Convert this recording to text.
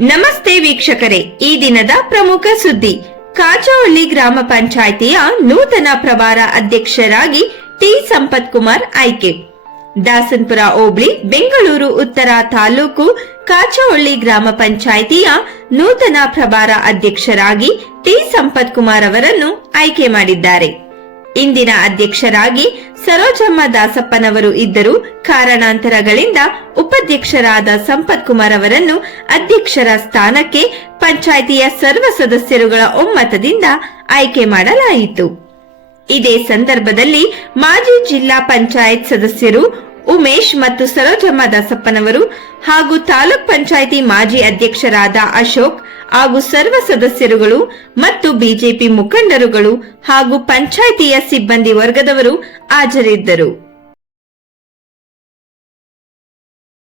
ನಮಸ್ತೆ ವೀಕ್ಷಕರೇ, ಈ ದಿನದ ಪ್ರಮುಖ ಸುದ್ದಿ. ಕಾಚವಳ್ಳಿ ಗ್ರಾಮ ಪಂಚಾಯಿತಿಯ ನೂತನ ಪ್ರಭಾರ ಅಧ್ಯಕ್ಷರಾಗಿ ಟಿ ಸಂಪತ್ ಕುಮಾರ್ ಆಯ್ಕೆ. ದಾಸನ್ಪುರ ಹೋಬಳಿ, ಬೆಂಗಳೂರು ಉತ್ತರ ತಾಲೂಕು ಕಾಚವಳ್ಳಿ ಗ್ರಾಮ ಪಂಚಾಯಿತಿಯ ನೂತನ ಪ್ರಭಾರ ಅಧ್ಯಕ್ಷರಾಗಿ ಟಿ ಸಂಪತ್ ಕುಮಾರ್ ಅವರನ್ನು ಆಯ್ಕೆ ಮಾಡಿದ್ದಾರೆ. ಇಂದಿನ ಅಧ್ಯಕ್ಷರಾಗಿ ಸರೋಜಮ್ಮ ದಾಸಪ್ಪನವರು ಇದ್ದರೂ ಕಾರಣಾಂತರಗಳಿಂದ ಉಪಾಧ್ಯಕ್ಷರಾದ ಸಂಪತ್ ಕುಮಾರ್ ಅವರನ್ನು ಅಧ್ಯಕ್ಷರ ಸ್ಥಾನಕ್ಕೆ ಪಂಚಾಯಿತಿಯ ಸರ್ವ ಸದಸ್ಯರುಗಳ ಒಮ್ಮತದಿಂದ ಆಯ್ಕೆ ಮಾಡಲಾಯಿತು. ಇದೇ ಸಂದರ್ಭದಲ್ಲಿ ಮಾಜಿ ಜಿಲ್ಲಾ ಪಂಚಾಯತ್ ಸದಸ್ಯರು ಉಮೇಶ್ ಮತ್ತು ಸರೋಜಮ್ಮ ದಾಸಪ್ಪನವರು ಹಾಗೂ ತಾಲೂಕ್ ಪಂಚಾಯಿತಿ ಮಾಜಿ ಅಧ್ಯಕ್ಷರಾದ ಅಶೋಕ್ ಹಾಗೂ ಸರ್ವ ಸದಸ್ಯರುಗಳು ಮತ್ತು ಬಿಜೆಪಿ ಮುಖಂಡರುಗಳು ಹಾಗೂ ಪಂಚಾಯಿತಿಯ ಸಿಬ್ಬಂದಿ ವರ್ಗದವರು ಹಾಜರಿದ್ದರು.